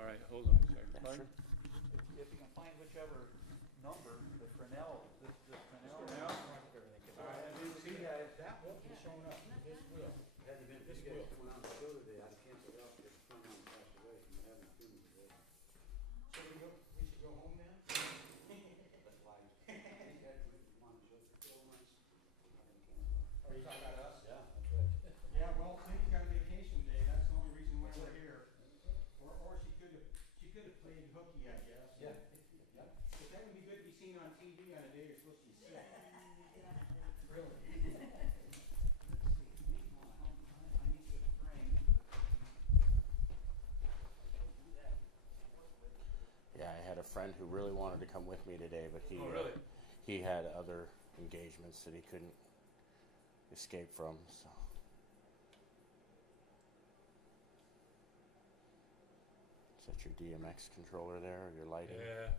All right, hold on a second. Pardon? If you can find whichever number, the Fresnel, this Fresnel. Fresnel? All right, I didn't see that. That won't be showing up. This will. Had you been, this guy coming on the show today, I'd cancel it out because the phone line passed away from having a funeral today. So we should go home then? That's why these guys were on the show for 4 months. Are you talking about us? Yeah, that's right. Yeah, well, Cindy's got a vacation day, that's the only reason why we're here. Or she could have played hooky, I guess. Yeah. But that would be good to be seen on TV on a day you're supposed to be sick. Really? Yeah, I had a friend who really wanted to come with me today, but he really? He had other engagements that he couldn't escape from. So. Is that your DMX controller there, or your lighting? Yeah.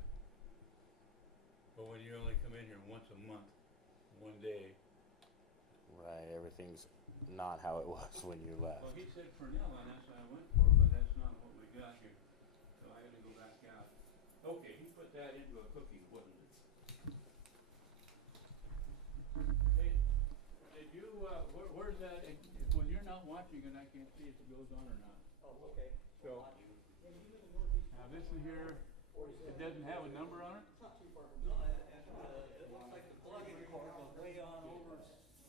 But when you only come in here once a month, one day. Right, everything's not how it was when you left. Well, he said Fresnel, and that's what I went for, but that's not what we got here. So I got to go back out. Okay, he put that into a cookie, wasn't it? Hey, did you, where's that? When you're not watching it, I can't see if it goes on or not. Oh, okay. So, now this is here, it doesn't have a number on it? It's not too far from no, it looks like the plug-in cord was way on over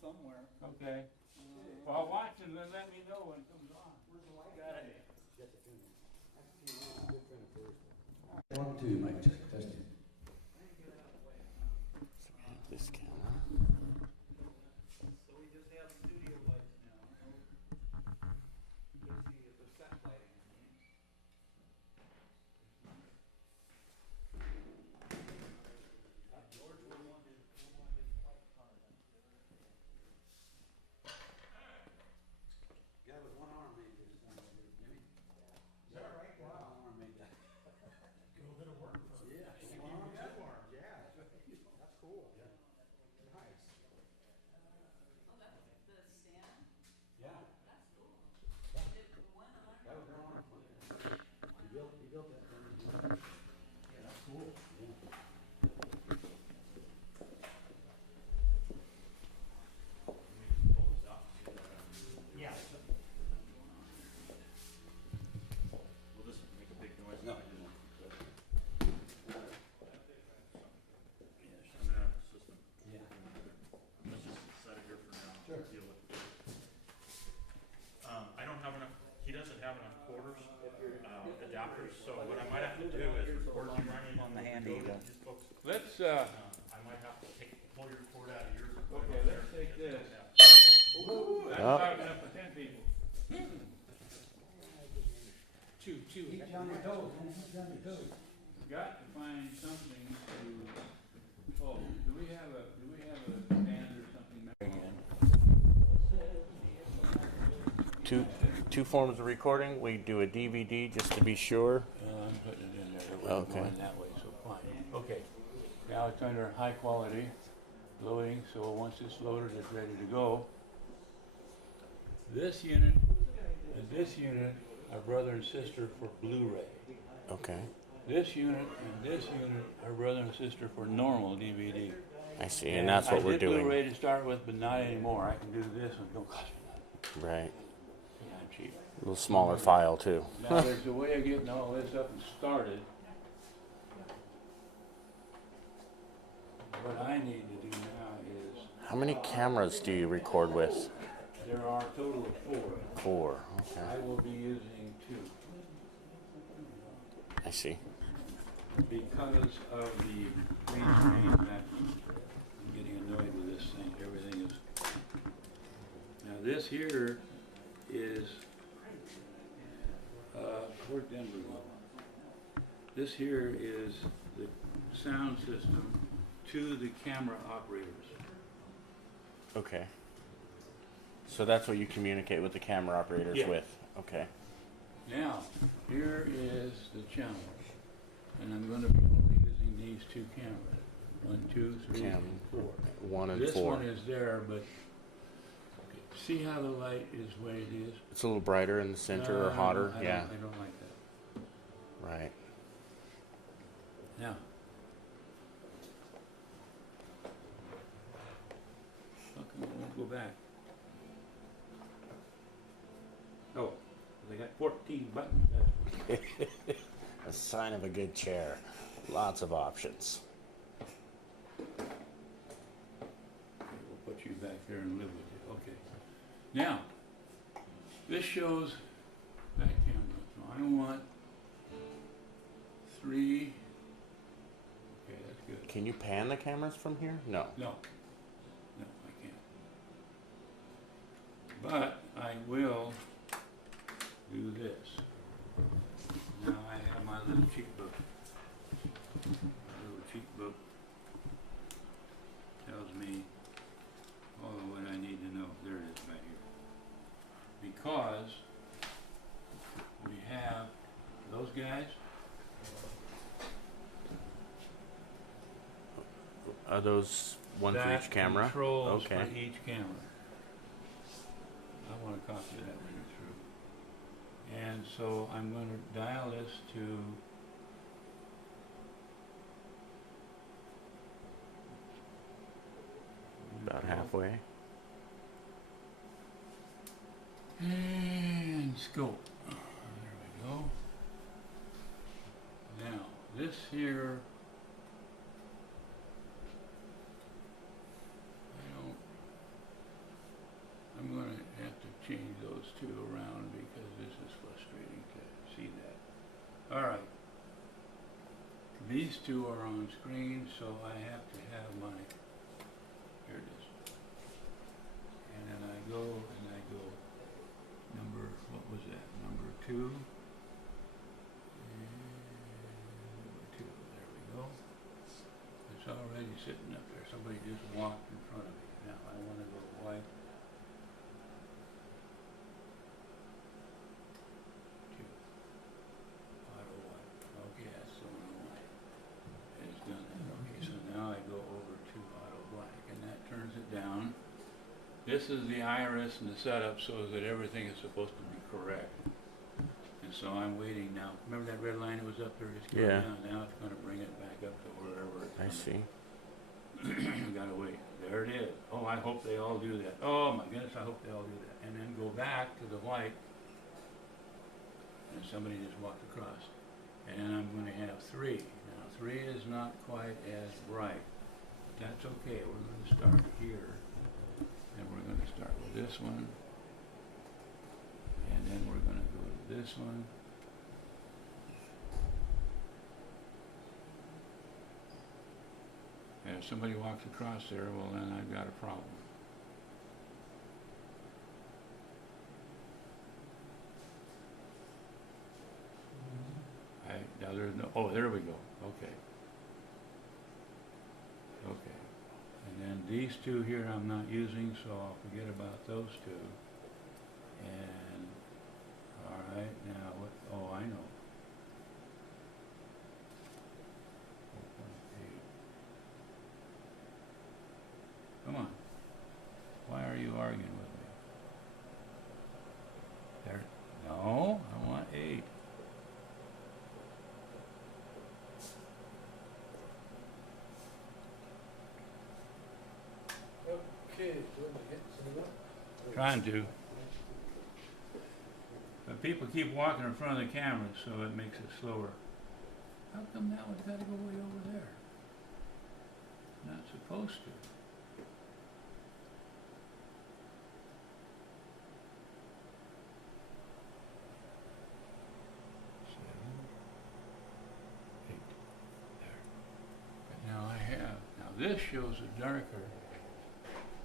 somewhere. Okay. Well, watch and then let me know when it comes on. Where's the light? Got it. Got the funeral. That's the funeral. Good friend of Thursday. 1, 2, Mike, check, testing. This camera. So we just have studio lights now. Let's see if the set lighting. George will want his light on. Guy with one arm made this thing right here, Jimmy. Is that right? Wow. One arm made that. Good little bit of work for Yeah. one arm, two arms. Yeah. That's cool. Yeah. Nice. Oh, that's the stand? Yeah. That's cool. It went on. That was one arm. He built that thing. Yeah, that's cool. Yeah. Yeah. Will this make a big noise? No. System. Yeah. Let's just set it here for now. Sure. Deal with it. I don't have enough, he doesn't have enough quarters, adapters, so what I might have to do is record you running On the handy, go to the- these folks. Let's, I might have to pull your cord out of yours. and put it okay, over let's there. take this. Oh. That's loud enough for 10 people. Two. Keep you on your toes, man. Keep you on your toes. Got to find something to, oh, do we have a band or something? Two forms of recording. We do a DVD just to be sure. I'm putting it in there. It wasn't wasn't going going that way, so fine. Okay, now it's under high quality loading, so once it's loaded, it's ready to go. This unit and this unit are brother and sister for Blu-ray. Okay, This unit and this unit are brother and sister for normal DVD. I see, and that's what we're I did doing. Blu-ray to start with, but not anymore. I can do this and don't cost me nothing. Right, Yeah, I'm cheap. a little smaller file too. Now there's a way of getting all this up and started. What I need to do now is, How many cameras do you record with? there are a total of 4. 4. I Okay, will be using 2 I see. because of the green screen. I'm getting annoyed with this thing. Everything is. Now this here is where'd Denver go? This here is the sound system to the camera operators. Okay. So that's what you communicate with the camera operators Yeah. with. Okay. Now, here is the channel, and I'm going to be only using these 2 cameras. 1, 2, 3, Cam and 4. 1 and This 4. one is there, but see how the light is the way it is? It's a little brighter in the center No, or hotter. I Yeah. don't like that. Right. Now. How come it won't go back? Oh, they got 14 buttons. That's A sign of a good chair. Lots of options. We'll put you back there and live with you. Okay. Now, this shows that camera. So I want 3. Okay, that's good. Can you pan the cameras from here? No. No, I can't. But I will do this. Now I have my little cheat book. My little cheat book tells me all of what I need to know. There it is right here. Because we have those guys. Are those one for That each camera? controls Okay. for each camera. I want a copy of that when you're through. And so I'm going to dial this to About halfway. and scope. There we go. Now this here, I'm going to have to change those two around because this is frustrating to see that. All right. These two are on screen, so I have to have my, here it is. And then I go, number, what was that? Number 2. And number 2, there we go. It's already sitting up there. Somebody just walked in front of me. Now I want to go white. 2. Auto white. Okay, that's the one I want. It's done that. Okay, so now I go over to auto black, and that turns it down. This is the iris and the setup so that everything is supposed to be correct. And so I'm waiting now. Remember that red line that was up there? It's going Yeah. down. Now it's going to bring it back up to wherever it's I coming. see. We gotta wait. There it is. Oh, I hope they all do that. Oh my goodness, I hope they all do that. And then go back to the white. And somebody just walked across. And then I'm going to have 3. Now 3 is not quite as bright. But that's okay. We're going to start here. And we're going to start with this one. And then we're going to go to this one. And if somebody walks across there, well then I've got a problem. Now there's no, oh, there we go. Okay. Okay. And then these 2 here I'm not using, so I'll forget about those 2. And, all right, now what, oh, I know. 4.8. Come on. Why are you arguing with me? There, no, I want 8. Okay, so we get some up. Trying to. But people keep walking in front of the camera, so it makes it slower. How come that one's got to go way over there? Not supposed to. 7, 8. There. But now I have. Now this shows it darker.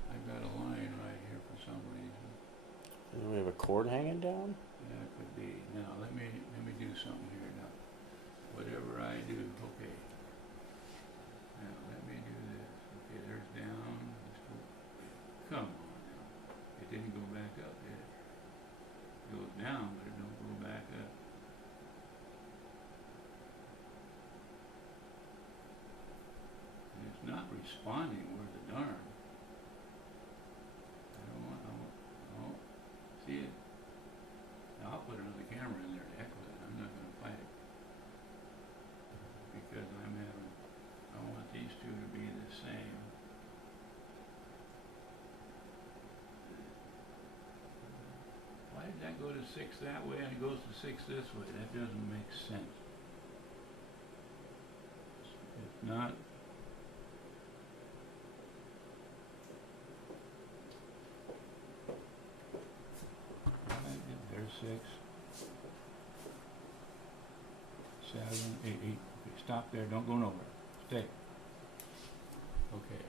I've got a line right here for some reason. Do we have a cord hanging down? Yeah, it could be. Now let me do something here now. Whatever I do, okay. Now let me do this. Okay, there's down. Let's go. Come on now. It didn't go back up, did it? It goes down, but it don't go back up. And it's not responding worth a darn. Oh, see it? Now I'll put another camera in there to heck with it. I'm not going to fight it. 6 that way and it goes to 6 this way. That doesn't make sense. It's not. There's 6, 7, 8, 8. Okay, stop there. Don't go nowhere. Stay. Okay.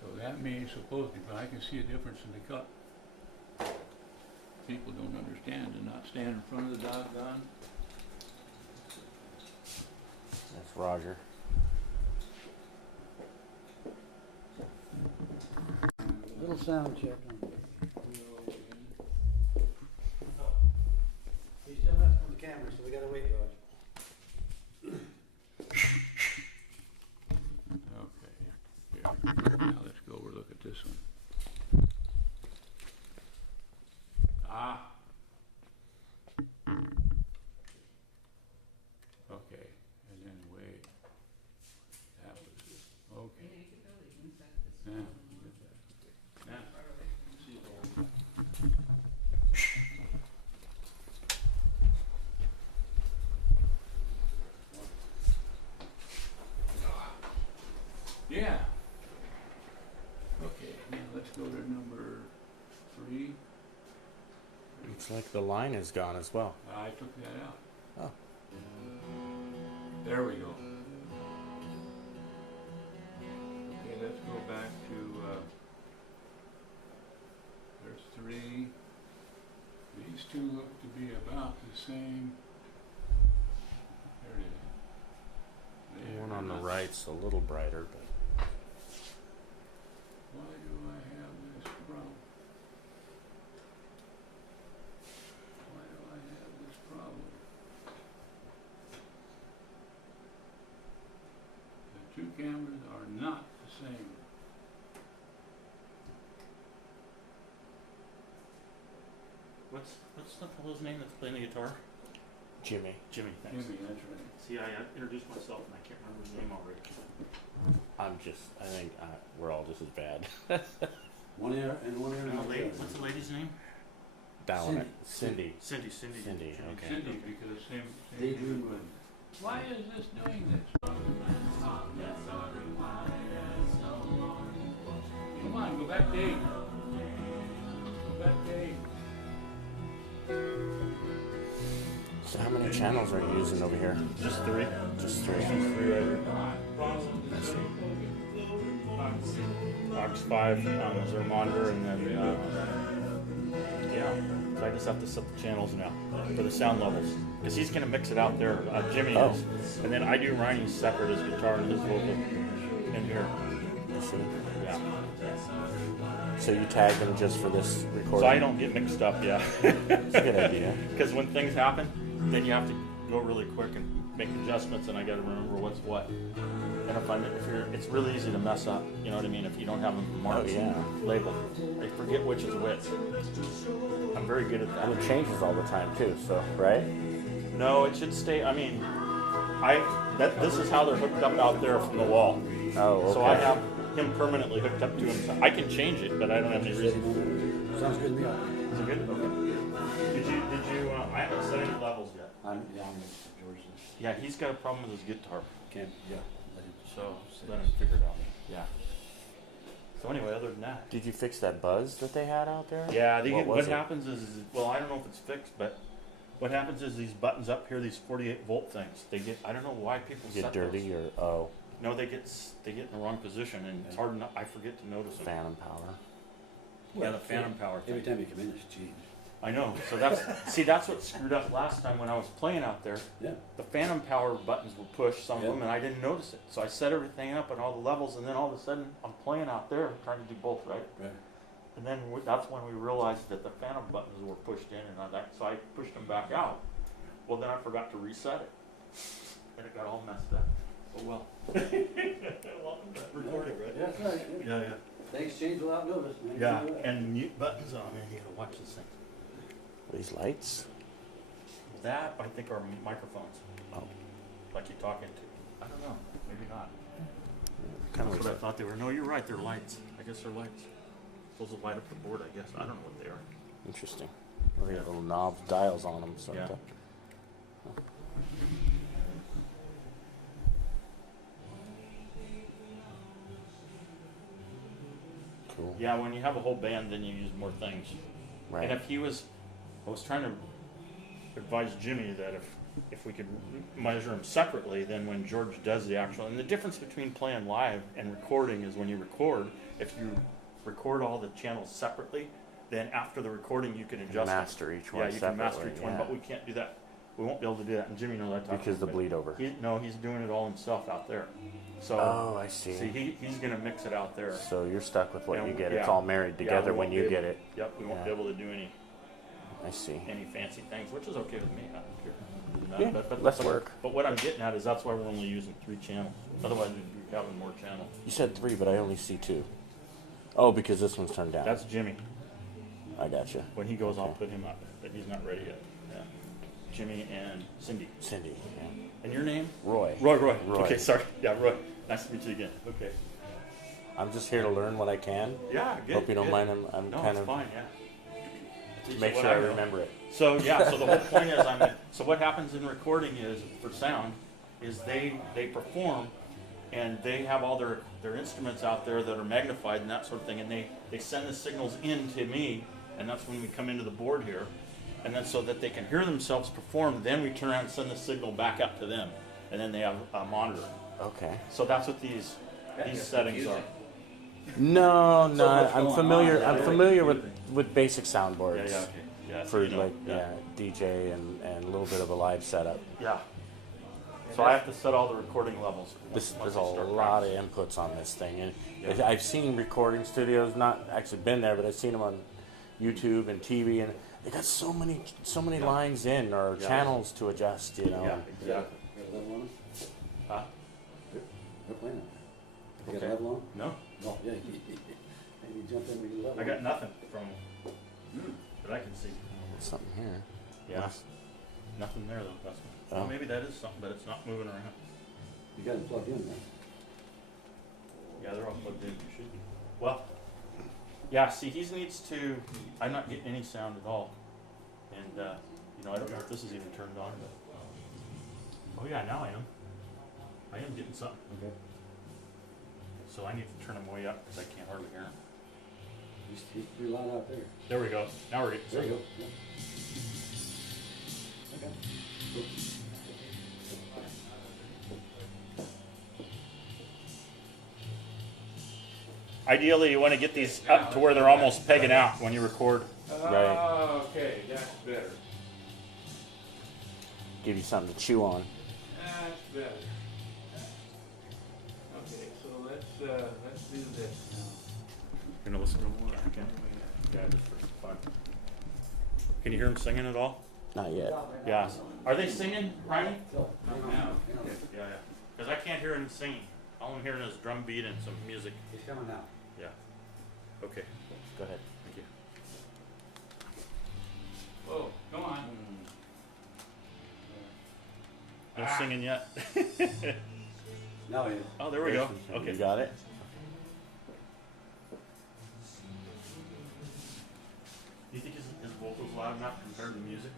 So that may supposedly, but I can see a difference in the cut. People don't understand to not stand in front of the doggone. That's Roger. Little sound check on it. He's still not on the camera, so we gotta wait, George. Okay. Here. Now let's go over look at this one. Ah. Okay. And then wait. That was it. Okay. Now, now. See the whole thing. Yeah. Okay, now let's go to number 3. Looks like the line is gone as well. I took that out. Oh. There we go. Okay, let's go back to, there's 3. These two look to be about the same. There it is. The There one on the it is. right's a little brighter, but Why do I have this problem? Why do I have this problem? The 2 cameras are not the same. What's the fellow's name that's playing the guitar? Jimmy. Jimmy, thanks. Jimmy, that's right. See, I introduced myself and I can't remember his name already. I think we're all just as bad. One ear and one ear. And the lady, what's the lady's name? Down it. Cindy. Cindy. Cindy, okay. Cindy, because same They thing. do. Why is this doing this? Come on, go back to 8. Go back to 8. So how many channels are you using over here? Just 3. Just 3. Just 3 right here. I see. Box 5 is our monitor, and then yeah. So I just have to set the channels now for the sound levels because he's gonna mix it out there. Jimmy Oh. is, and then I do Rhine's separate his guitar and his vocal in here. I see. Yeah. So you tag them just for this recording? So I don't get mixed up. Yeah. That's a good idea. Because when things happen, then you have to go really quick and make adjustments, and I got to remember what's what. And it's really easy to mess up. You know what I mean? If you don't have them marked, Oh, yeah. labeled, I forget which is which. I'm very good at that. And it changes all the time too, so, right? No, it should stay. I mean, this is how they're hooked up out there from the wall. Oh, okay. So I have him permanently hooked up to him. So I can change it, but I don't have any reason. Sounds good to me. Is it good? Okay. Did you? I haven't set any levels yet. I'm with George. Yeah, he's got a problem with his guitar. Can't, yeah. So let him figure it out. Yeah. So anyway, other than that. Did you fix that buzz that they had out there? Yeah, What what was it? happens is, well, I don't know if it's fixed, but what happens is these buttons up here, these 48-volt things, they get, I don't know why people Get set dirty those. or, oh, No, they get in the wrong position, and it's hard enough, I forget to notice them. phantom power? Yeah, the phantom power Every thing. time you come in, it's changed. I know, so that's what screwed up last time when I was playing out there. Yeah. The phantom power buttons were pushed, some of them, and I didn't notice it. So I set everything up and all the levels, and then all of a sudden, I'm playing out there, trying to do both, right? Right. And then that's when we realized that the phantom buttons were pushed in and all that, so I pushed them back out. Well, then I forgot to reset it, and it got all messed up. Oh well. Welcome to recording, right? Yeah, that's right. Yeah. Yeah. Things change without notice, man. Yeah, and mute buttons on, man, you gotta watch this thing. These lights? That, I think, are microphones, Oh, like you're talking to. I don't know, maybe not. kind of That's looks what I like, thought they were. No, you're right, they're lights. I guess they're lights. Supposed to light up the board, I guess. I don't know what they are. interesting. Well, they got little knobs, dials on them. So Yeah. Cool. Yeah, when you have a whole band, then you use more things. Right. And if he was, I was trying to advise Jimmy that if we could measure them separately, then when George does the actual, and the difference between playing live and recording is when you record, if you record all the channels separately, then after the recording you can adjust master each one Yeah, you can master separately, each one, yeah. but we can't do that. We won't be able to do that, and Jimmy knows that. Because the bleed over. No, he's doing it all himself out there. So Oh, I see. he's gonna mix it out there. So you're stuck with what And you get. yeah. It's all married Yeah, together we when won't you be get able- it. Yep, we won't Yeah. be able to do I see. any fancy things, which is okay with me. I don't care. Yeah, less work. But what I'm getting at is that's why we're only using 3 channels. Otherwise, we'd be having more channels. You said 3, but I only see 2. Oh, because this one's turned down. That's Jimmy. I gotcha. When he goes, I'll Okay. put him up, but he's not ready yet. Yeah. Jimmy and Cindy. Cindy. Yeah. And your name? Roy. Roy. Roy. Okay, sorry. Yeah, Roy. Nice to meet you again. Okay. I'm just here to learn what I can. Yeah, good. Hope you don't good. mind. I'm No, kind it's of fine. Yeah. to make So sure what I know- remember it. So yeah, so the whole point is so what happens in recording is for sound is they perform and they have all their instruments out there that are magnified and that sort of thing, and they send the signals in to me, and that's when we come into the board here, and then so that they can hear themselves perform, then we turn around and send the signal back up to them, and then they have a monitor. Okay. So that's what these settings are. No, So what's I'm going familiar. on? I'm familiar with basic soundboards Yeah, okay. Yeah, so for you know, like DJ and a little bit of a live setup. Yeah. So I have to set all the recording levels. There's once a I start lot of practicing. inputs on this thing, and Yeah. I've seen recording studios. Not actually been there, but I've seen them on YouTube and TV, and they got so many lines in or Yeah. channels to adjust. You know. Yeah, and- exactly. Got a level on them? Huh? They're playing on there. You got Okay. a level on? No, No, yeah, you jump in with your level. I got nothing from that I can see. There's something here. Yeah, nothing there though. That's Oh. well, maybe that is something, but it's not moving around. You got it plugged in, man. Yeah, they're all plugged in. You should be. Well, yeah. See, he needs to. I'm not getting any sound at all, and I don't know if this is even turned on. But oh yeah, now I am. I am getting something. Okay. So I need to turn them way up because I can't hardly hear them. He's pretty loud out there. There we go. Now we're getting There you something. go. Yeah. Okay. Cool. Ideally, you want to get these up to where they're almost pegging out when you record. Right. Okay, that's better. Give you something to chew on. That's better. Okay, so let's do this now. You know, listen to them again. Yeah, just for fun. Can you hear them singing at all? Not yet. Yeah. Are they singing, Rhine? Phil, hang on, Now. hang on. Yeah, yeah. Because I can't hear them singing. All I'm hearing is drum beat and some music. He's coming now. Yeah. Okay. Go ahead. Thank you. Oh, come on. No singing yet. Now he is. Oh, there we go. Okay. You got it. Do you think his vocals loud enough compared to music?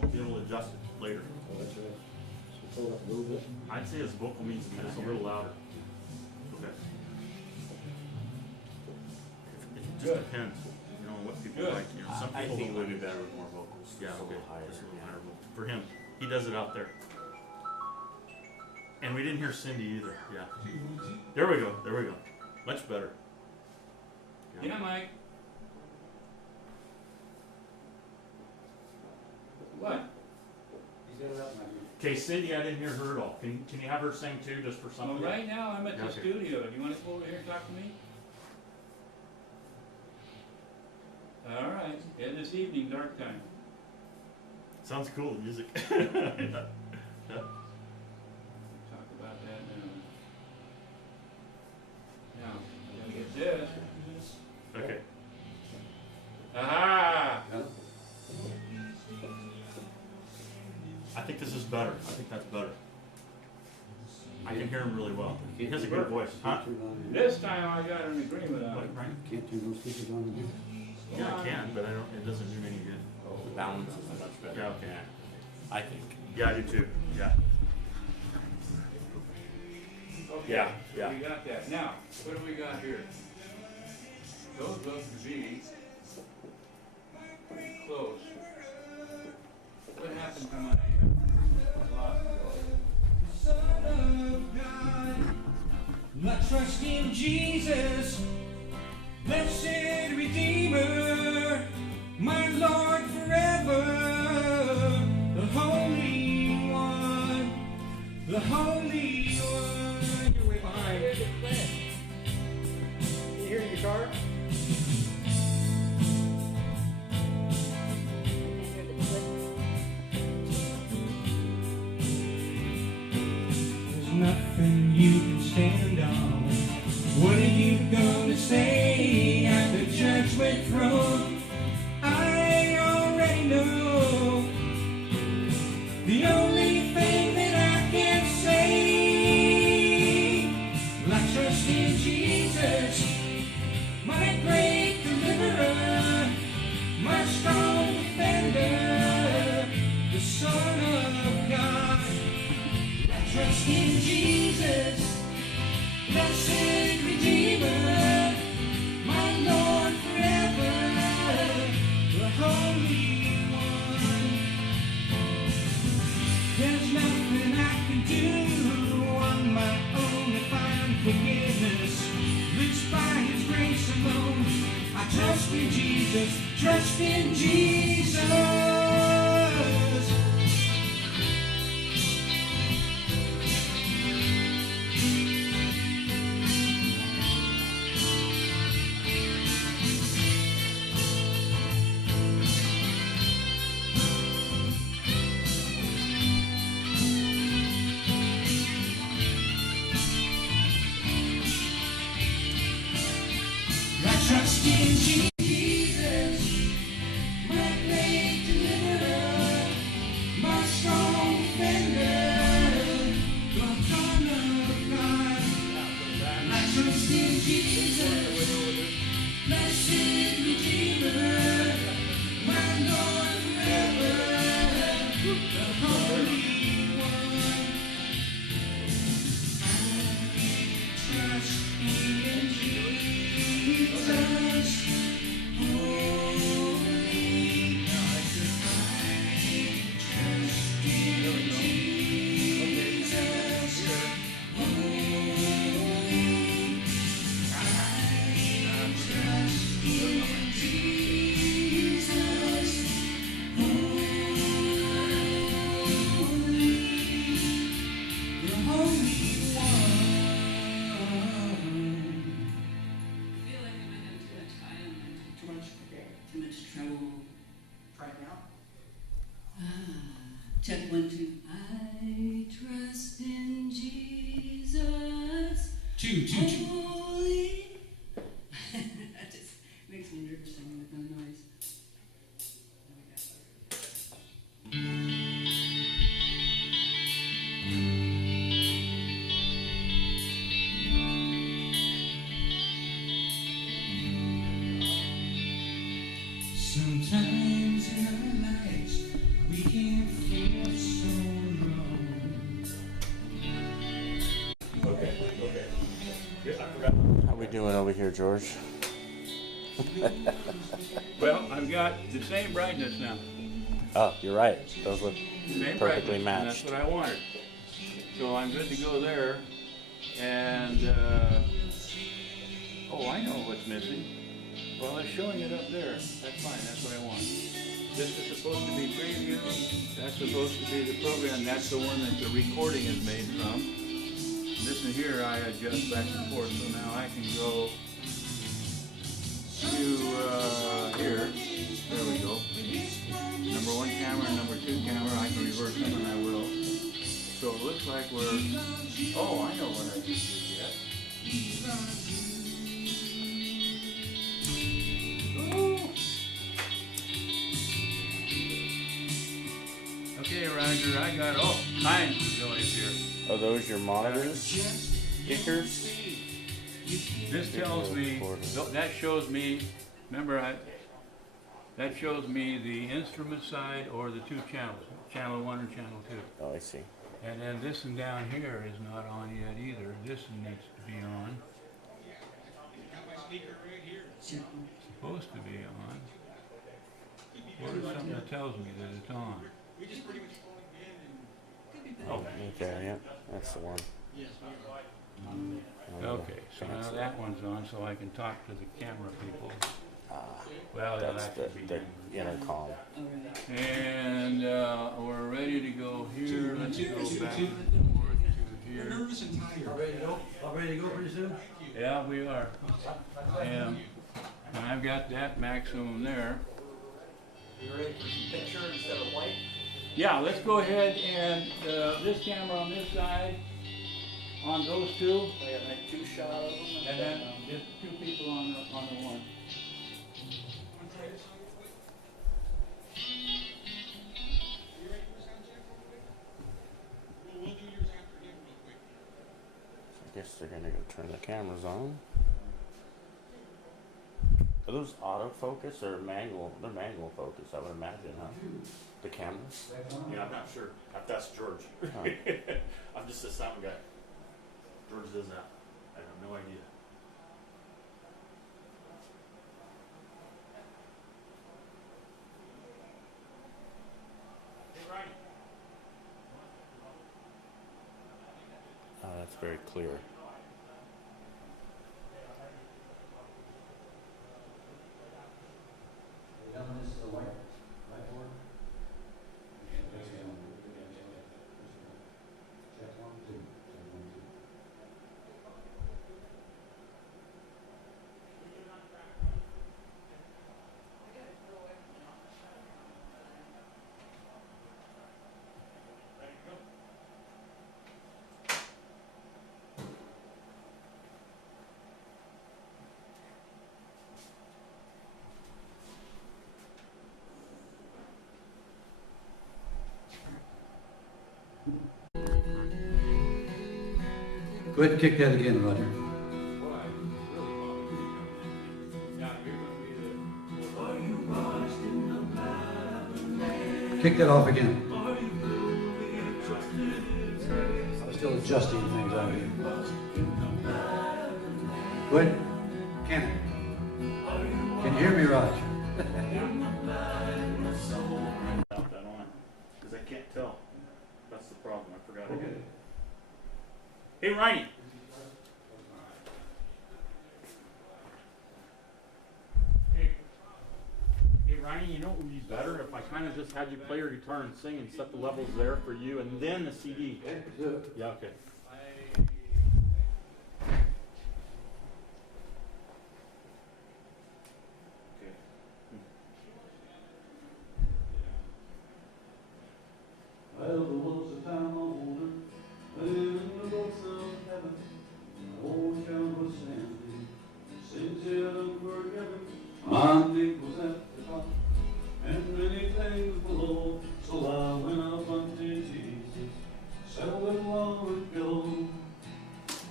We'll be able to adjust it later. Oh, that's right. So pull it up a little bit. I'd say his vocal means it's a little louder. Okay. It just depends, you know, what people Good. like. You know, some I people think it don't would be like it. better with more vocals. Yeah, Just a okay. little higher. Just a little higher vocal. For him, he does it out there. And we didn't hear Cindy either. Yeah. There we go. There we go. Much better. Yeah, Mike. What? He's got it up now. Okay, Cindy, I didn't hear her at all. Can you have her sing too, just for Well, something? right now I'm at the Okay. studio. Do you want to come over here and talk to me? All right. Yeah, this evening, dark time. Sounds cool, the music. Talk about that now. Now, I gotta get this. Okay. Aha! Huh? I think this is better. I think that's better. I can hear him really well. He has a good voice. Huh? Can't turn on the- This time I got an agreement on it. What, Ryan? Can't turn those speakers on again? Yeah, I can, but I don't, it doesn't do me any good. The balance is much better. Yeah, okay. I think. Yeah, I do too. Yeah. Okay, Yeah, yeah. we got that. Now, what do we got here? Those look to be pretty close. What happened to my lock? Son of God, I trust in Jesus, blessed Redeemer, my Lord forever, the Holy One, the Holy One. You're way behind. Can you hear the guitar? There's nothing you can stand on. What are you gonna say at the judgment throne? I already know. The only thing that I can say, well, I trust in Jesus, my great deliverer, my strong defender, the Son of God. Trust in Jesus, blessed Redeemer, my Lord forever, the Holy One. There's nothing I can do on my own to find forgiveness. It's by His grace alone. I trust in Jesus, trust in Jesus. Trust in Jesus, my great deliverer, my strong defender, the Son of God. I trust in Jesus, blessed Redeemer, my Lord forever, the Holy One. I trust in Jesus. Check 1, 2. I trust in Jesus. Two. Holy. That just makes me nervous singing with no noise. Sometimes in our lives we can feel so wrong. Okay. Yeah, I forgot. How we doing over here, George? Well, I've got the same brightness now. Oh, you're right. Those look Same perfectly brightness, and matched. that's what I wanted. So I'm good to go there. And, oh, I know what's missing. Well, it's showing it up there. That's fine, that's what I want. This is supposed to be preview. That's supposed to be the program. That's the one that the recording is made from. This one here I adjust back and forth, so now I can go to here. There we go. Number 1 camera and number 2 camera. I can reverse them, and I will. So it looks like we're. Oh, I know what I can do yet. Okay, Roger, I got all kinds of noise here. Are those your monitors? Speakers? This tells me, that shows me, remember, that shows me the instrument side or the two channels, channel 1 and channel 2. Oh, I see. And then this one down here is not on yet either. This one needs to be on. Supposed to be on. Or is something that tells me that it's on? Oh, okay, yeah, that's the one. Okay, so now that one's on, so I can talk to the camera people. Well, That's that could be the done. intercom. All right. And we're ready to go here. Let's go back and forth to here. Nervous and tired. All ready to go? All ready to go pretty soon? Yeah, we are. And I've got that maximum there. You ready for some picture instead of white? Yeah, let's go ahead and this camera on this side, on those two, I got like 2 shots of them. and then just 2 people on the one. I guess they're gonna go turn the cameras on. Are those autofocus or manual? They're manual focus, I would imagine, huh? The cameras? Yeah, I'm not sure. That's George. Huh. I'm just a sound guy. George does that. I have no idea. Hey, Ryan. Oh, that's very clear. This is a whiteboard. Check 1, 2. Check 1, 2. Go ahead and kick that again, Roger. Kick that off again. I'm still adjusting things out here. Go ahead. Can you hear me, Raj? Out that on, because I can't tell. That's the problem. I forgot again. Hey, Rhine. Hey, Ryan, you know what would be better if I kind of just had you play your guitar and sing and set the levels there for you and then the CD? Yeah, okay. Well, there was a time I wanted, living in the boats of heaven, old cowboy Sandy, sings heaven forgiven. My name was at the top, and many things below, so I went up unto Jesus, settled it long ago.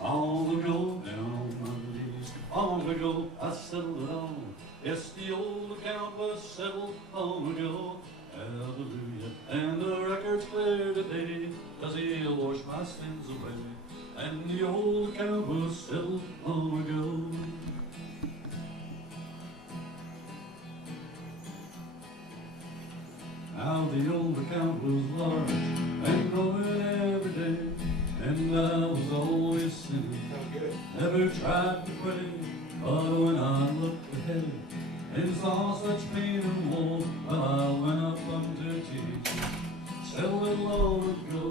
Long ago, down my knees, long ago, I settled it all. Yes, the old account was settled long ago. Hallelujah. And the record's clear today, 'cause he'll wash my sins away. And the old account was settled long ago. Now the old account was large and growing every day, and I was always sinning, never tried to pray, but when I looked ahead and saw such pain and woe, well, I went up unto Jesus, settled it long ago.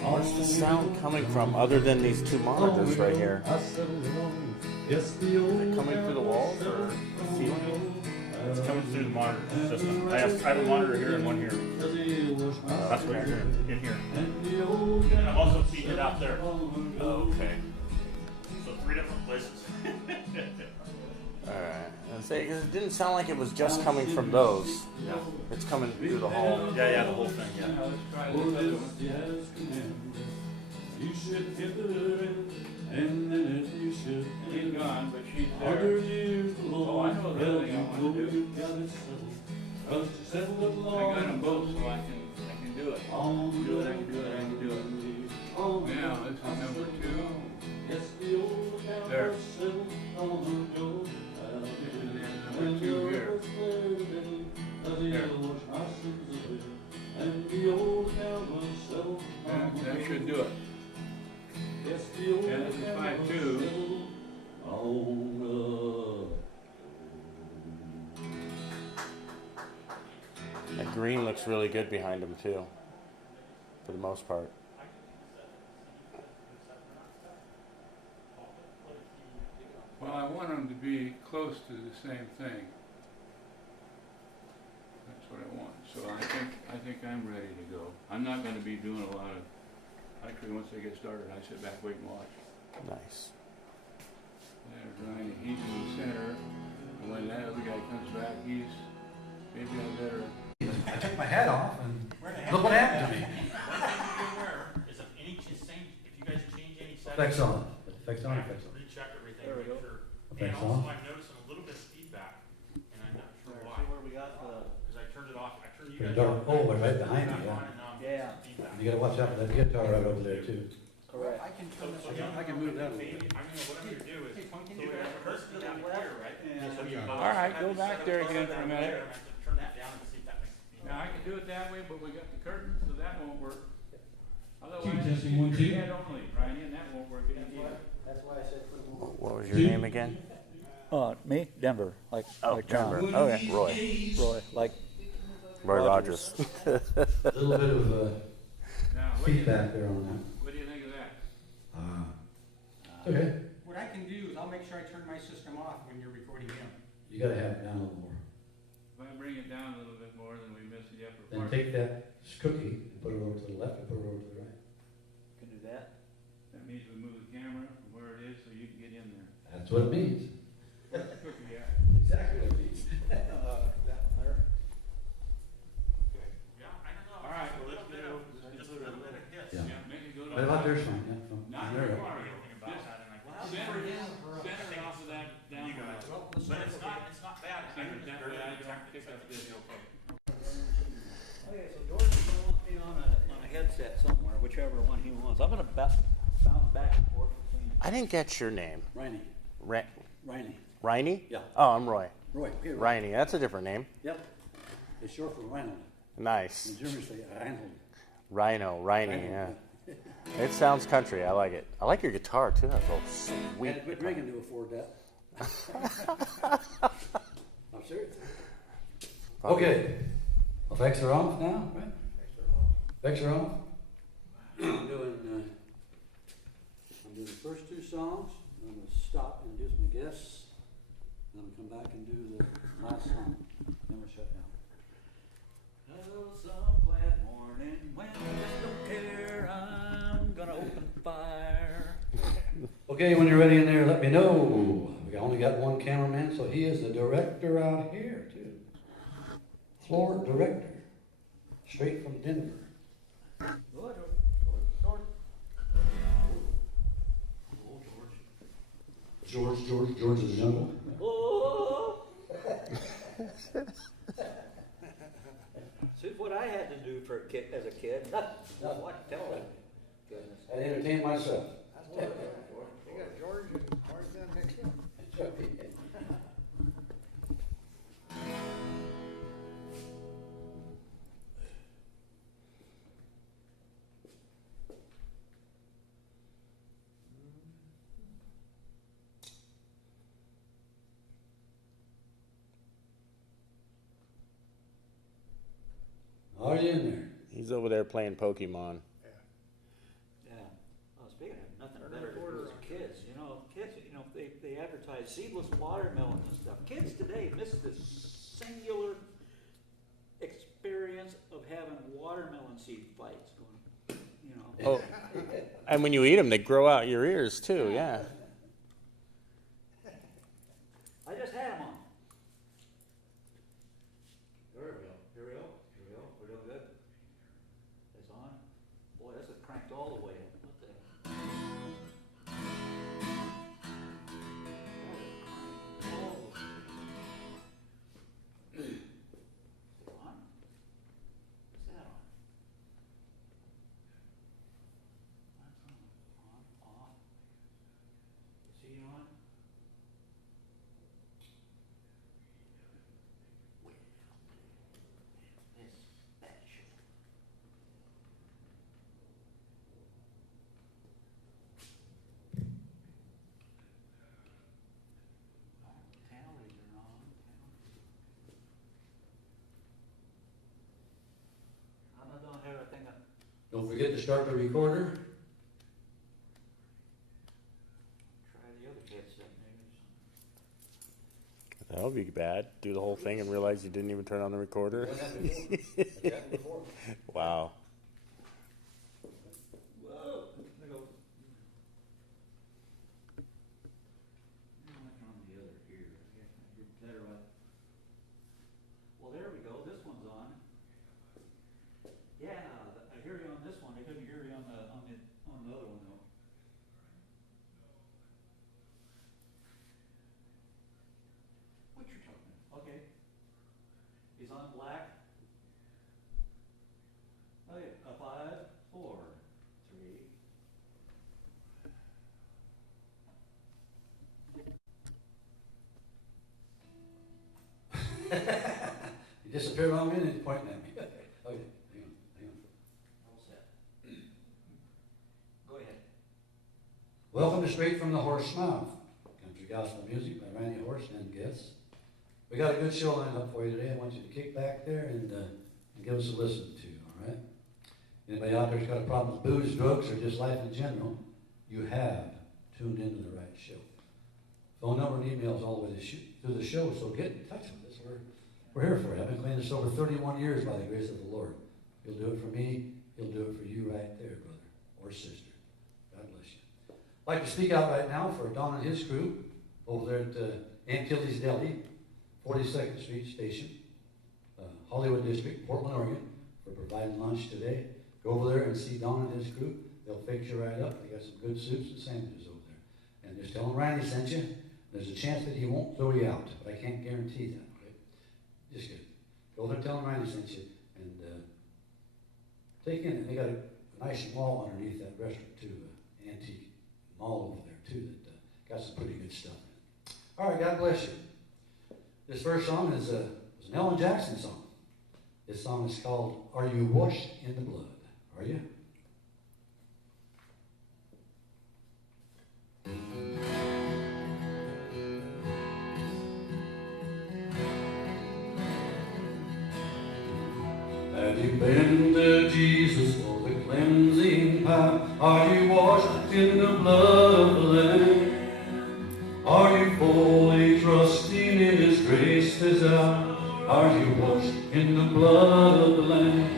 Where's the sound coming from other than these two monitors right here? I settled it long. Yes, the old Is it coming through the walls or the ceiling? It's coming through the monitor system. I have a monitor here and one here. That's what you're hearing in here. And I'm also seeing it out there. Okay. So 3 different places. Alright. And say, because it didn't sound like it was just coming from those. Yeah. It's coming through the hall. Yeah, the whole thing, yeah. Let's try this other one. You should hit the ring, and then you should She's gone, but she's under there. the years the Oh, law I know the other thing I held want to you, do. you got it settled. 'Cause you settled it I long got them both, so I can do it. on Do it, I can do it, I can do it. on Now, this is number 2. Yes, the old There. cowboy settled on the gold. This is number 2 here. There. And the old cowboy settled That should do it. Yes, the old Yeah, this is 5-2. on the That green looks really good behind him too, for the most part. Well, I want them to be close to the same thing. That's what I want. So I think I'm ready to go. I'm not going to be doing a lot of. Actually, once they get started, I sit back, wait, and watch. Nice. There's Rhine. He's in the center. And when that other guy comes back, maybe I better. I took my hat off and look what happened to me. Is if any change, if you guys change any Effects settings, on. Effects on. Effects on. recheck everything, There we make go. sure. And Effects also, on. I'm noticing a little bit of feedback, and I'm not sure why. See where we got the, Because I turned it off. I turned you Pretty guys dark. off. Oh, but right behind Back you, on, yeah. and now I'm Yeah. getting some feedback. You gotta watch out for that guitar right over there too. correct. I can turn So you I can move that a little bit. I mean, whatever you do is, so it hurts me down here, right? Yeah. So you All right, have go these back settings there up again and for a down minute. there, and I have to turn that down and see if that makes me feel Now I can do it that way, but we got the curtain, so that won't work. Otherwise, Two, it's testing, 1, 2. your head only, Ryan, and that won't work either. That's why I said put them on. What was your name again? Me? Denver. Like, Oh, like John. Denver. Okay, Roy. Roy. Like, Roy Rogers. A little bit of Now, feedback there on that. what do you think of that? Okay. What I can do is I'll make sure I turn my system off when you're recording him. You gotta have it down a little more. If I bring it down a little bit more, then we miss the upper Then part. take that cookie and put it over to the left and put it over to the right. can do that. That means we move the camera from where it is so you can get in there. That's what it means. Where's the cookie at? Exactly what it means. That one there. Yeah, I don't know. All right, Just a well, little bit of, just a little bit of hits. Yeah. Yeah, make it go to. Right about there's fine, yeah, from Not there. too far. Anything about Just that, and I center it off of that down. You guys. below. But it's not bad. I Center can it that barely way, I detect don't pick up this. okay. Okay, so George wants me on a headset somewhere, whichever one he wants. I'm gonna bounce back and forth between. I didn't get your name. Riney. Ra- Riney. Riney? Yeah. Oh, I'm Roy. Roy. Okay, Riney. That's a different name. Yep. It's short for Rhino. Nice. The Germans say Rhino. Rhino. Riney. Yeah. It sounds country. I like it. I like your guitar too. That's all sweet. Had to quit drinking to afford that. I'm serious. Okay. Effects are off now, right? Effects are off. I'm doing the first two songs. I'm going to stop and do some guests. Then I'm come back and do the last song. Then we're shut down. Oh, some glad morning when I just don't care, I'm gonna open fire. Okay, when you're ready in there, let me know. We only got one cameraman, so he is the director out here too. Floor director, straight from Denver. George is the jungle. Oh! See what I had to do for a kid, as a kid. Nothing. What? Tell me. Goodness. I entertain myself. You got George and Tarzan mixed in. Are you in there? He's over there playing Pokemon. Yeah. Well, speaking of nothing better to do as kids, kids, they advertise seedless watermelons and stuff. Kids today miss this singular experience of having watermelon seed fights going, Oh, and when you eat them, they grow out your ears too. Yeah. I just had them on. There we go. Here we go. Here we go. We're doing good. It's on. Boy, this is cranked all the way up. What the? forget to start the recorder. Try the other headset, maybe. That would be bad. Do the whole thing and realize you didn't even turn on the recorder. That happened before. Wow. Whoa! I go. No, I turn on the other ear. I guess you're better at. Well, there we go. This one's on. Yeah, I hear you on this one. I couldn't hear you on the other one though. What you talking about? Okay. He's on black. Oh yeah, a 5, 4, 3. You disappeared on me and he's pointing at me. Okay, hang on. All set. Go ahead. Welcome to Straight from the Horse Mouth. Country gospel music by Randy Horse and guests. We got a good show lined up for you today. I want you to kick back there and give us a listen to, all right? Anybody out there's got a problem with booze, drugs, or just life in general, you have tuned into the right show. Phone number and emails all the way through the show, so get in touch with us. We're here for you. I've been cleaning this over 31 years by the grace of the Lord. He'll do it for me. He'll do it for you right there, brother or sister. God bless you. I'd like to speak out right now for Don and his crew over there at Aunt Killie's Deli, 42nd Street Station, Hollywood District, Portland, Oregon, for providing lunch today. Go over there and see Don and his crew. They'll fix you right up. They got some good soups and sandwiches over there. And just tell them Randy sent you. There's a chance that he won't throw you out, but I can't guarantee that. Okay? Just kidding. Go over there and tell them Randy sent you. And take in. They got a nice mall underneath that restaurant too, antique mall over there too that got some pretty good stuff in it. All right, God bless you. This first song is an Ellen Jackson song. This song is called "Are You Washed in the Blood?" Are you? Have you been to Jesus for the cleansing power? Are you washed in the blood of the Lamb? Are you fully trusting in His grace this hour? Are you washed in the blood of the Lamb?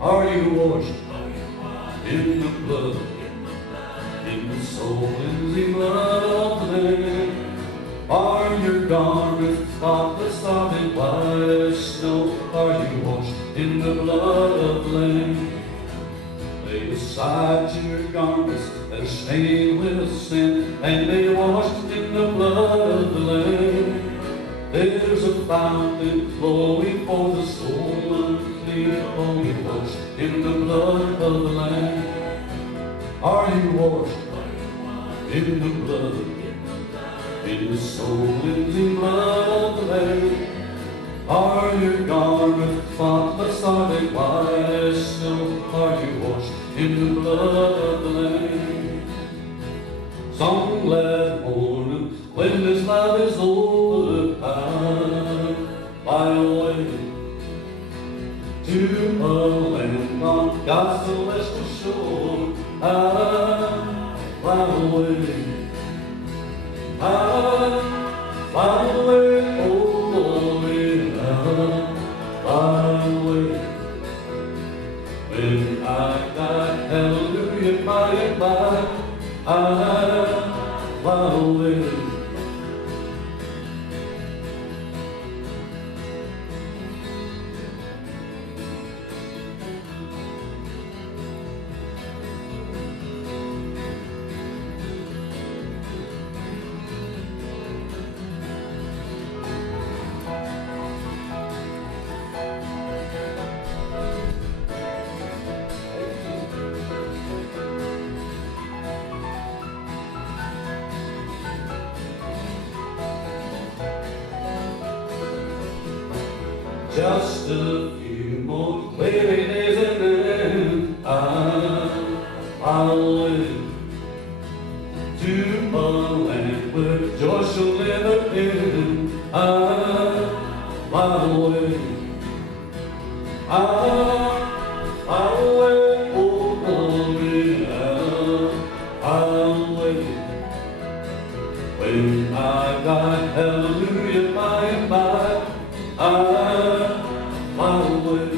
Are you washed in the blood, in the soul cleansing blood of the Lamb? Are your garments spotless, soft and white as snow? Are you washed in the blood of the Lamb? Lay aside your garments that are stained with sin, and they washed in the blood of the Lamb. There's a fountain flowing for the soul unclean, only washed in the blood of the Lamb. Are you washed in the blood, in the soul cleansing blood of the Lamb? Are your garments spotless, are they white as snow? Are you washed in the blood of the Lamb? Some glad morning when this life is over, fly away to a land on God's celestial shore. Fly away, fly away, oh glory, fly away. When I die, hallelujah, by and by, fly away. Just a few more weary days and then I'll live to a land where joy shall never end. I'll away, oh fly away.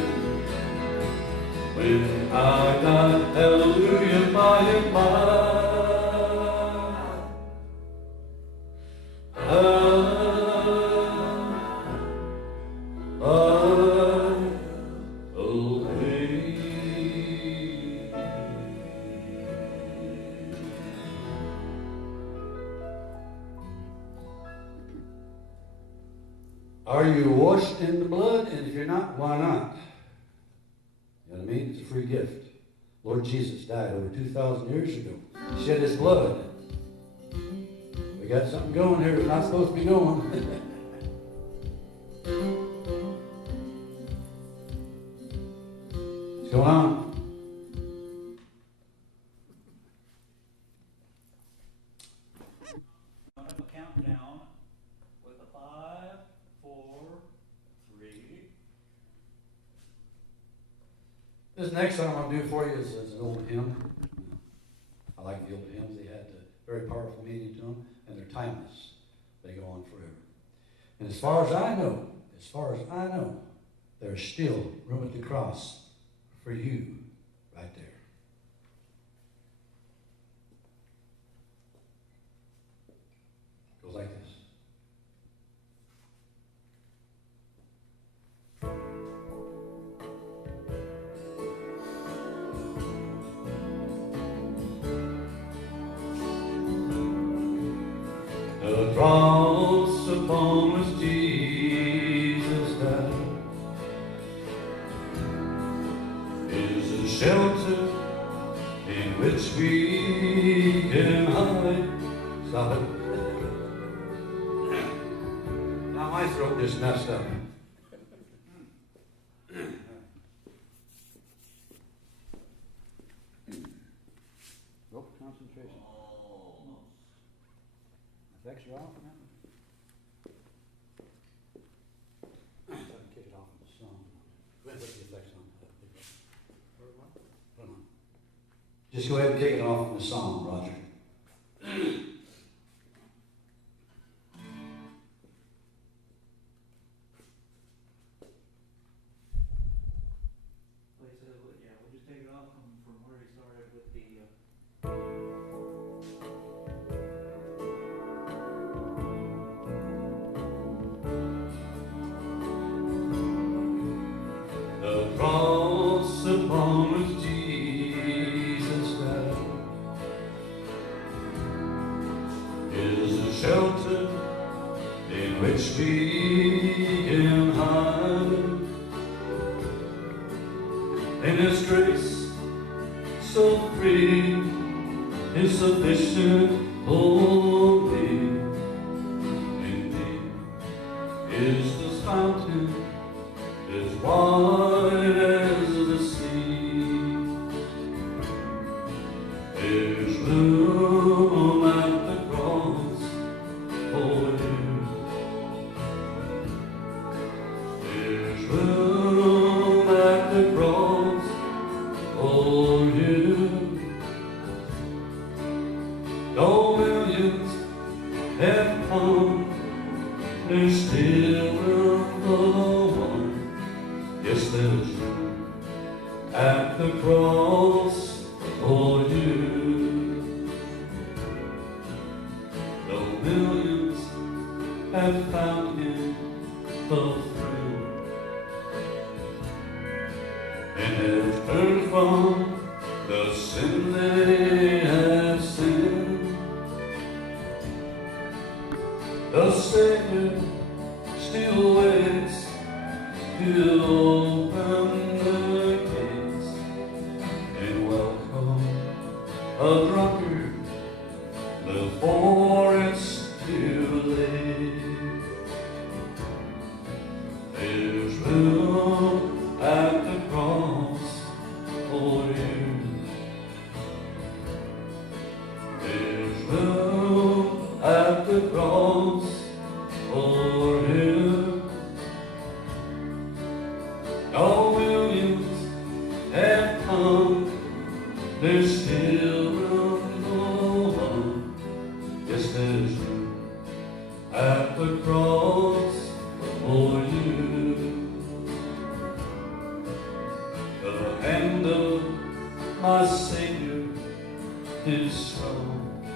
When I got hallelujah by and by, are you washed in the blood? And if you're not, why not? You know what I mean? It's a free gift. Lord Jesus died over 2,000 years ago. He shed his blood. We got something going here that's not supposed to be going. What's going on? I'm going to count down with a 5, 4, 3. This next one I'm going to do for you is an old hymn. I like the old hymns. They had a very powerful meaning to them, and they're timeless. They go on forever. And as far as I know, there's still room at the cross for you right there. Goes like this. The cross upon which Jesus died is a shelter in which we can hide. Stop it. Now my throat just messed up. Rope concentration. Effects are off now. Try to kick it off in the song. Go ahead and put the effects on. Put them on. Just go ahead and kick it off in the song, Roger. Like I said, yeah, we'll just take it off from where he started with the. The cross upon which Jesus died is a shelter in which we can hide. And His grace so free is sufficient for me. Indeed, is this fountain as wide as the sea. There's room at the cross for you. There's room at the cross for you. Though millions have come, there's still room for one. Yes, there's room at the cross for you. Though millions have found Him for free and have turned from the sin they have sinned, the Savior still waits to open the gates and welcome a drunkard before it's too late. There's room at the cross for you. There's room at the cross for you. All millions have come, there's still room for one. Yes, there's room at the cross for you. is strong,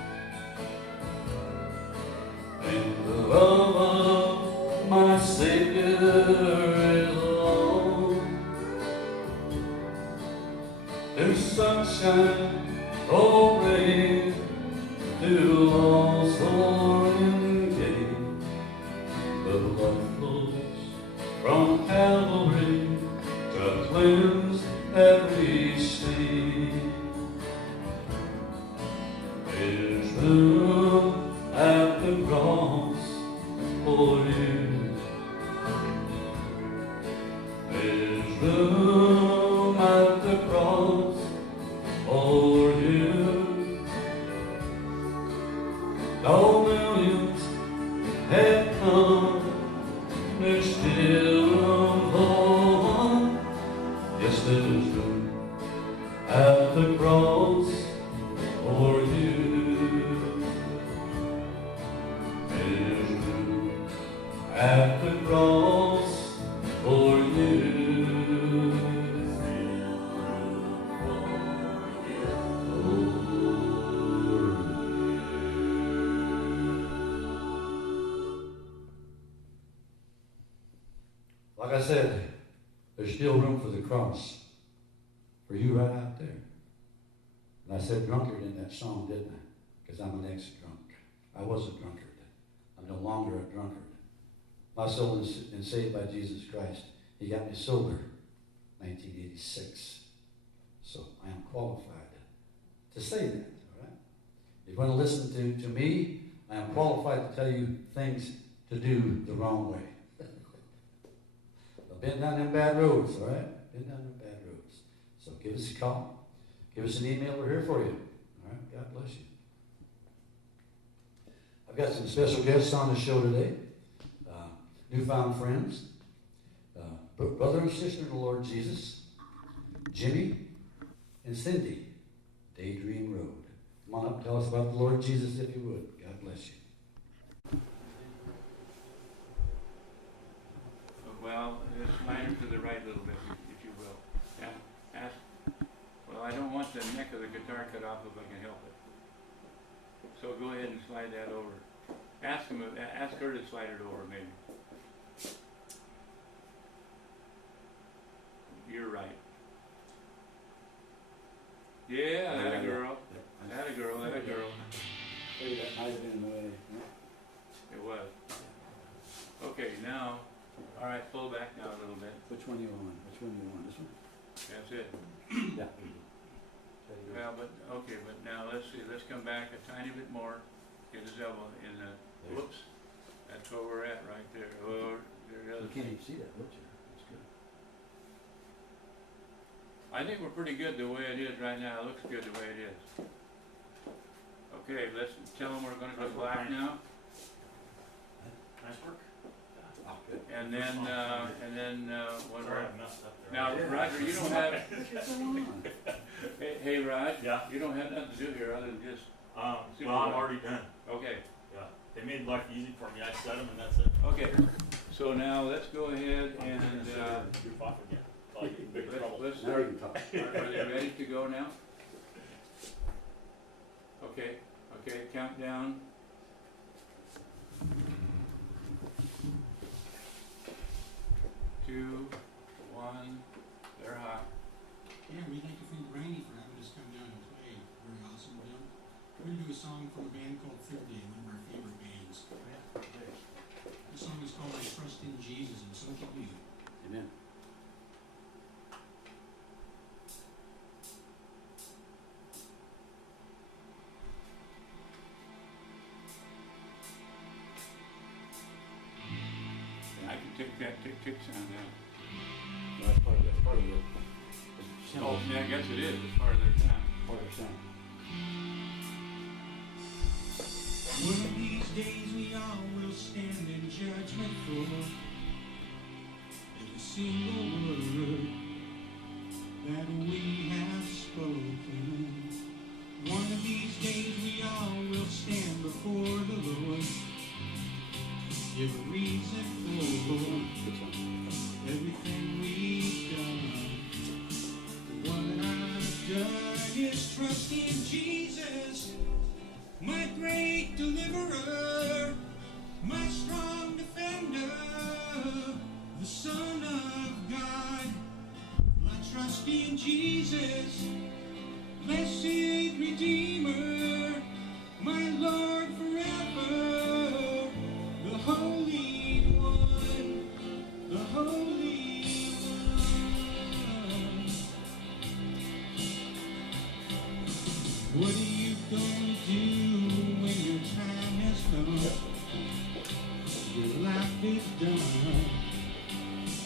and the love of my Savior is long. There's sunshine or rain, through loss or in gain, the love flows from Calvary to cleanse every stain. There's room at the cross for you. There's room at the cross for you. Though millions have come, there's still room for one. Yes, there's room at the cross for you. There's room at the cross for you. Like I said, there's still room for the cross for you right out there. And I said drunkard in that song, didn't I? Because I'm an ex-drunk. I was a drunkard. I'm no longer a drunkard. My soul is saved by Jesus Christ. He got me sober 1986. So I am qualified to say that, all right? If you want to listen to me, I am qualified to tell you things to do the wrong way. I've been down them bad roads, all right? Been down them bad roads. So give us a call. Give us an email. We're here for you. All right? God bless you. I've got some special guests on the show today. Newfound friends. Brother and sister in the Lord Jesus. Jimmy and Cindy. Daydream Road. Come on up and tell us about the Lord Jesus if you would. God bless you. Well, just slide to the right a little bit, if you will. Yeah, ask. Well, I don't want the neck of the guitar cut off if I can help it. So go ahead and slide that over. Ask her to slide it over, maybe. You're right. Yeah, that a girl. That a girl. That a girl. Hey, that might have been in the way. It was. Okay, now. All right, pull back now a little bit. Which one you want? Which one you want? This one? That's it. Yeah. Well, but okay, but now let's see. Let's come back a tiny bit more. Get his elbow in the. Whoops. That's where we're at right there. Oh, there You can't even see that, would you? That's good. I think we're pretty good the way it is right now. It looks good the way it is. Okay, let's tell them we're going to go black now. Nice work. Oh, good. And then when Sorry, we're I messed up there. now, Roger, you don't have. Hey, Rod. Yeah. You don't have nothing to do here other than just. Well, I'm already done. Okay. Yeah. They made life easy for me. I set them and that's it. Okay. So now let's go ahead and Goof off again. I'll get in big trouble. let's Now you can talk. Are they ready to go now? Okay. Okay. Count down. 2, 1. They're hot. Yeah, we'd like to thank Rhine for having us come down and play. Very awesome of them. We're going to do a song from a band called Fifth Day, one of our favorite bands. The song is called I Trust in Jesus, and so can you. Amen. I can take that tick sound out. No, that's part of it. Oh, yeah, I guess it is. It's part of their sound. Part of the sound. One of these days we all will stand in judgment for every single word that we have spoken. One of these days we all will stand before the Lord, give a reason for everything we've done. What I've done is trust in Jesus. the Son of God. I trust in Jesus, blessed Redeemer, my Lord forever, the Holy One, the Holy One. What are you gonna do when your time has come? Your life is done.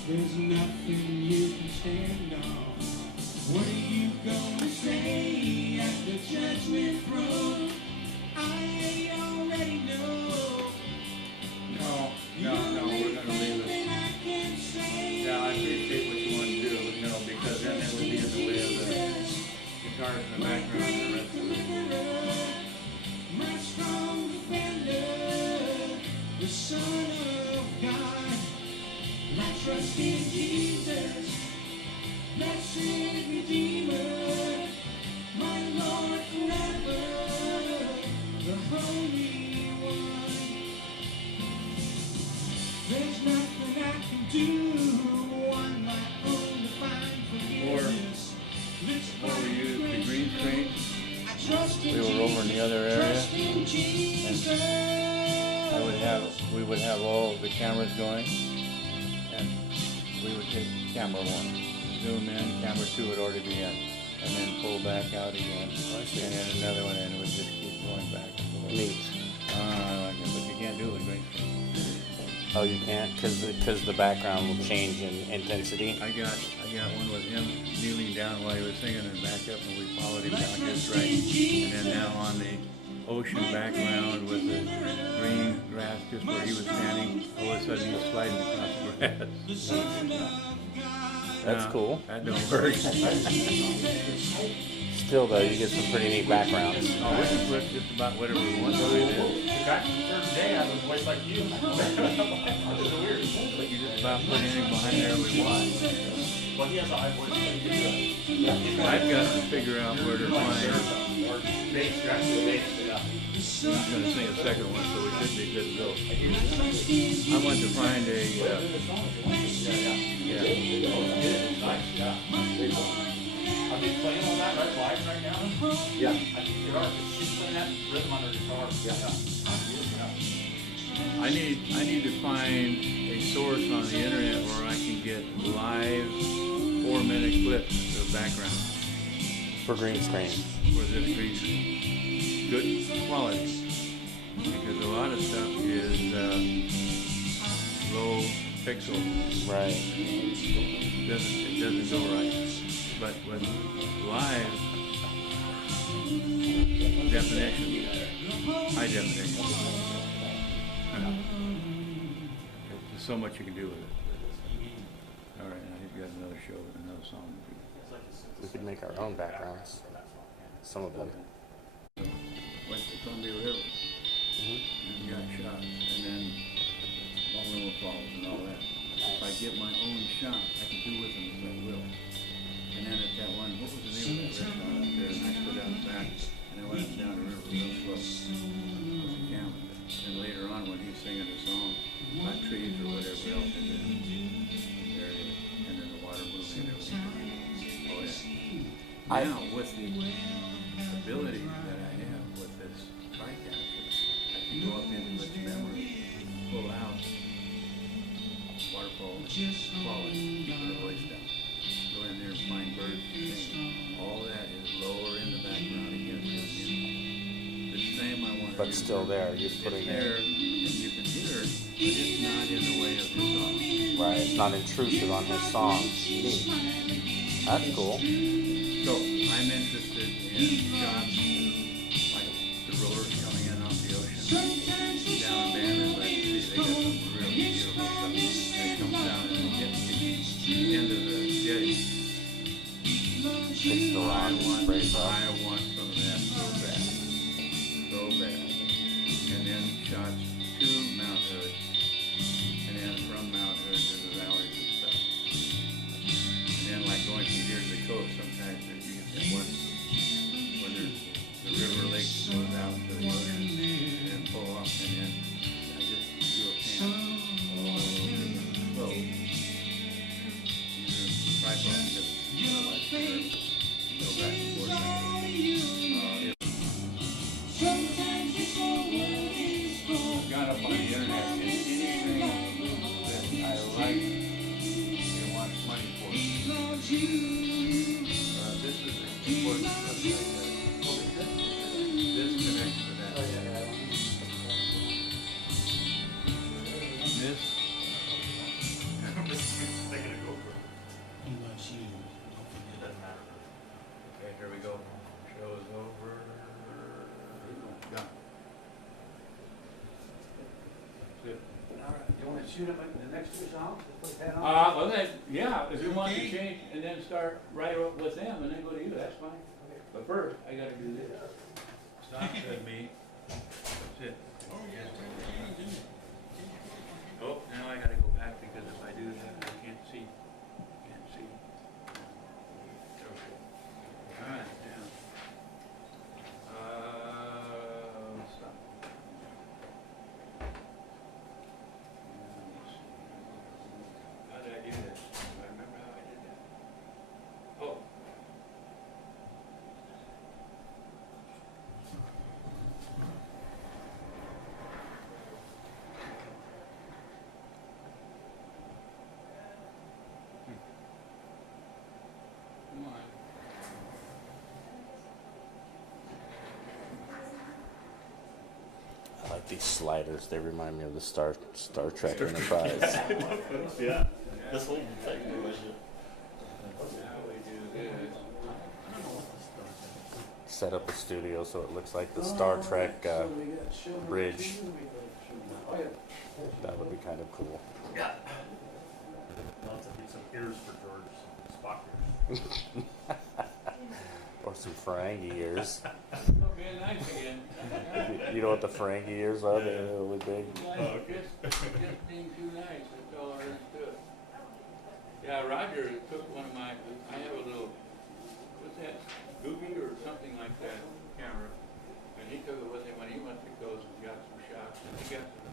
There's nothing you can stand on. What are you gonna say at the judgment throne? I already know. No, we're gonna leave it. Yeah, I appreciate what you want to do, because then it would be in the way of the guitars in the background and the rest of it. My strong defender, the Son of God. I trust in Jesus, blessed Redeemer, my Lord forever, the Holy One. There's nothing I can do on my own to find forgiveness. Or we use the green screen. We were over in the other area, and we would have all the cameras going, and we would take camera 1, zoom in, camera 2 would already be in, and then pull back out again, and then another one, and it would just keep going back and forth. Neat. But you can't do it with green screen. Oh, you can't? Because the background will change in intensity? I got one with him kneeling down while he was singing and back up, and we followed him down just right. And then now on the ocean background with the green grass just where he was standing, all of a sudden he's sliding across the grass. That's cool. That don't work. Still, though, you get some pretty neat backgrounds. Oh, we can put just about whatever we want to do. The guy from the third day has a voice like you. It's weird. But you just about put anything behind there we want. Well, he has a high voice. I've got to figure out where to find. Or bass, you're actually bass, yeah. He's going to sing a second one, so we should be good to go. I want to find a. Are they playing on that live right now? Yeah. I think they are, because she's playing that rhythm on her guitar. Yeah. I need to find a source on the internet where I can get live 4-minute clips of background. For green screen. For this green screen. Good quality. Because a lot of stuff is low pixel. Right. It doesn't go right. But with live definition, high definition, there's so much you can do with it. All right, now you've got another show, another song to do. We could make our own backgrounds. Some of them. West the Columbia River, and got shot, and then Baltimore Falls and all that. If I get my own shot, I can do with them as I will. And then at that one, what was the name of that restaurant up there? And I go down the back, and I went up down the river real slow with the camera. And later on, when he's singing a song about trees or whatever else, and then there it is, and then the water moving and everything. Oh yeah. Now with the ability that I have with this TriCapture, I can go up into its memory, pull out waterfall quality, keep the voice down. Go in there and find birds and sing. All that is lower in the background against the music. The same I want to But still there, you're putting there, and you can hear it, but it's not in the way of his song. Right, it's not intrusive on his songs. Neat. That's cool. So, I'm interested in shots like the rollers coming in off the ocean. Down in Banner's, I see they got some really beautiful stuff. It comes down and hits the end of the jetty. It's the I rock want sprays up. some of that so bad. So bad. And then shots to Mount Hood. And then from Mount Hood to the valleys and stuff. And then like going from here to the coast, sometimes you can get one when there's the river lake that goes out to the ocean and then pull off and then I just do a pan. Oh, slow. shoot them in the next 2 songs? Just put that on? Well then, yeah, if you want to change and then start right with them and then go to you, that's fine. But first, I gotta do this. Stop at me. That's it. Oh, yes, change, didn't it? Oh, now I gotta go back because if I do that, I can't see. Can't see. Okay. All right, down. Stop. How did I do this? Do I remember how I did that? Oh. Come on. I like these sliders. They remind me of the Star Trek Enterprise. Yeah. This whole thing was Now we do this. Set up a studio so it looks like the Star Trek bridge. That would be kind of cool. Yeah. Lots of some ears for George, some Spock ears. Or some Ferengi ears. Oh, being nice again. You know what the Ferengi ears are? They're really big. Just being too nice, that's all there is to it. Yeah, Roger took one of my, I have a little, what's that, Goopy or something like that camera. And he took it with him when he went to Coast and got some shots. And he got some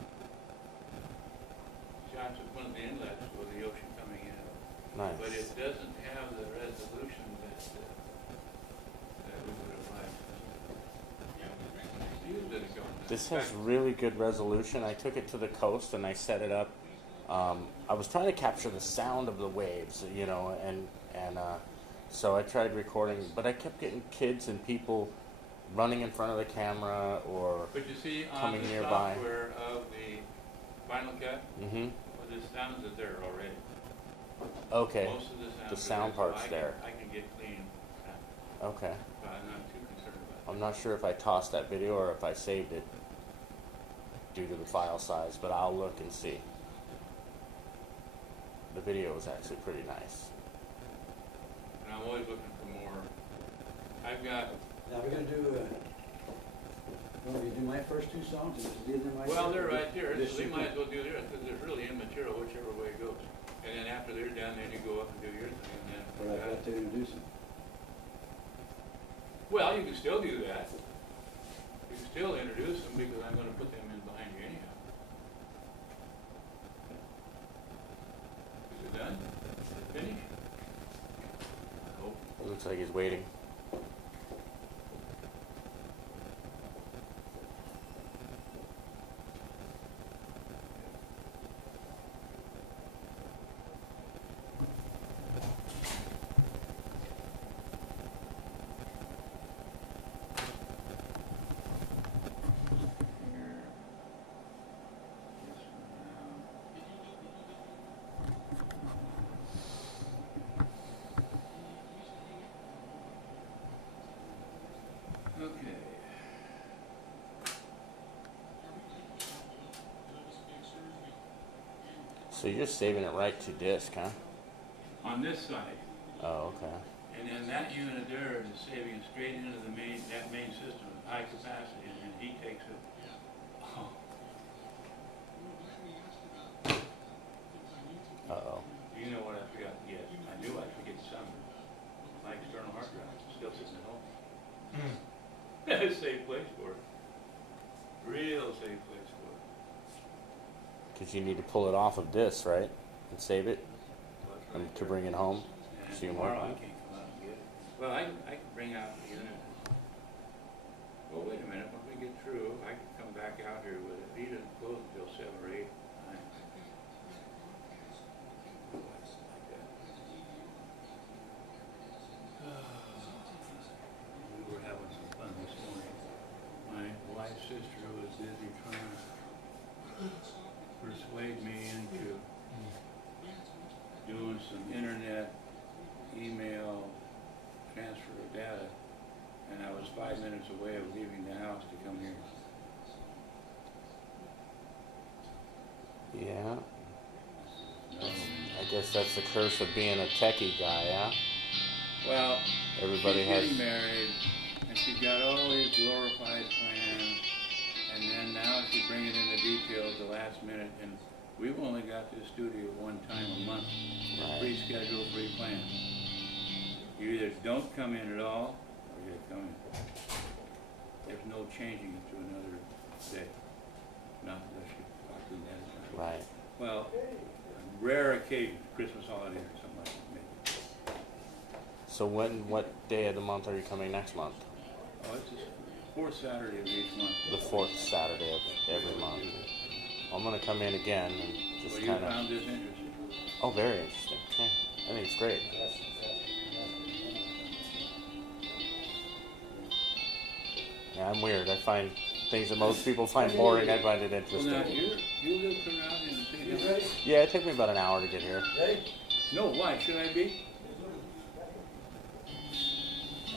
shots of one of the inlets with the ocean coming in. Nice. But it doesn't have the resolution that we would have liked. This has really good resolution. I took it to the coast and I set it up. I was trying to capture the sound of the waves, you know, and so I tried recording, but I kept getting kids and people running in front of the camera or But you see on coming the nearby. software of the Final Cut, Mm-hmm. well, the sounds are there already. Okay. Most of the sounds The are sound there, so part's I there. can get clean sound, Okay. but I'm not too concerned about I'm not sure if I tossed that video or if I saved it due to the file size, but I'll look and see. The video is actually pretty nice. And I'm always looking for more. I've got, Now we're gonna do, want me to do my first 2 songs and just leave them right there? well, they're right there, Just so we shoot might as them. well do theirs, because they're really immaterial whichever way it goes. And then after they're done, then you go up and do your thing, and then. But I've got to introduce them. Well, you can still do that. You can still introduce them, because I'm gonna put them in behind you anyhow. Is it done? Finished? I hope. It looks like he's waiting. Okay. So you're saving it right to disk, huh? On this side, Oh, okay. and then that unit there is saving it straight into the main, that main system, high capacity, and he takes it. Oh, Uh-oh. you know what I forgot to get? I knew I'd forget some. My external hard drive is still sitting at home. Safe place for it. Real safe place for it. Because you need to pull it off of disk, right? And save it Well, it's and right to there. bring it home. And So you can work tomorrow on I it. can't come out and get it. Well, I can bring out the unit. Well, wait a minute, when we get through, I can come back out here with it. He doesn't close until 7 or 8, 9. We were having some fun this morning. My wife's sister was busy trying to persuade me into doing some internet email transfer of data, and I was 5 minutes away of leaving the house to come here. Yeah. I guess that's the curse of being a techie guy, yeah? Well, Everybody she's has. getting married, and she's got all these glorified plans, and then now she's bringing in the details the last minute, and we've only got this studio one time a month, Right. pre-scheduled, pre-planned. You either don't come in at all, or you come in. There's no changing it to another day, not unless you talk to that. Right. Well, rare occasion, Christmas holiday or something like that, maybe. So what day of the month are you coming next month? Oh, it's the fourth Saturday of each month. The fourth Saturday of every month. I'm gonna come in again and just Well, you kind of. found this interesting. Oh, very interesting. Yeah, I think it's great. Yeah, I'm weird. I find things that most people find boring. I find it Well, interesting. now, you live from out in the city. You ready? Yeah, it took me about an hour to get here. Ready? No, why? Should I be?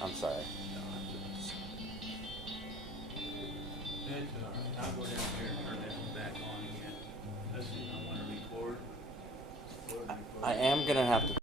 I'm sorry. That's all right. I'll go down here and turn this back on again. Let's see, I want to record. I am gonna have to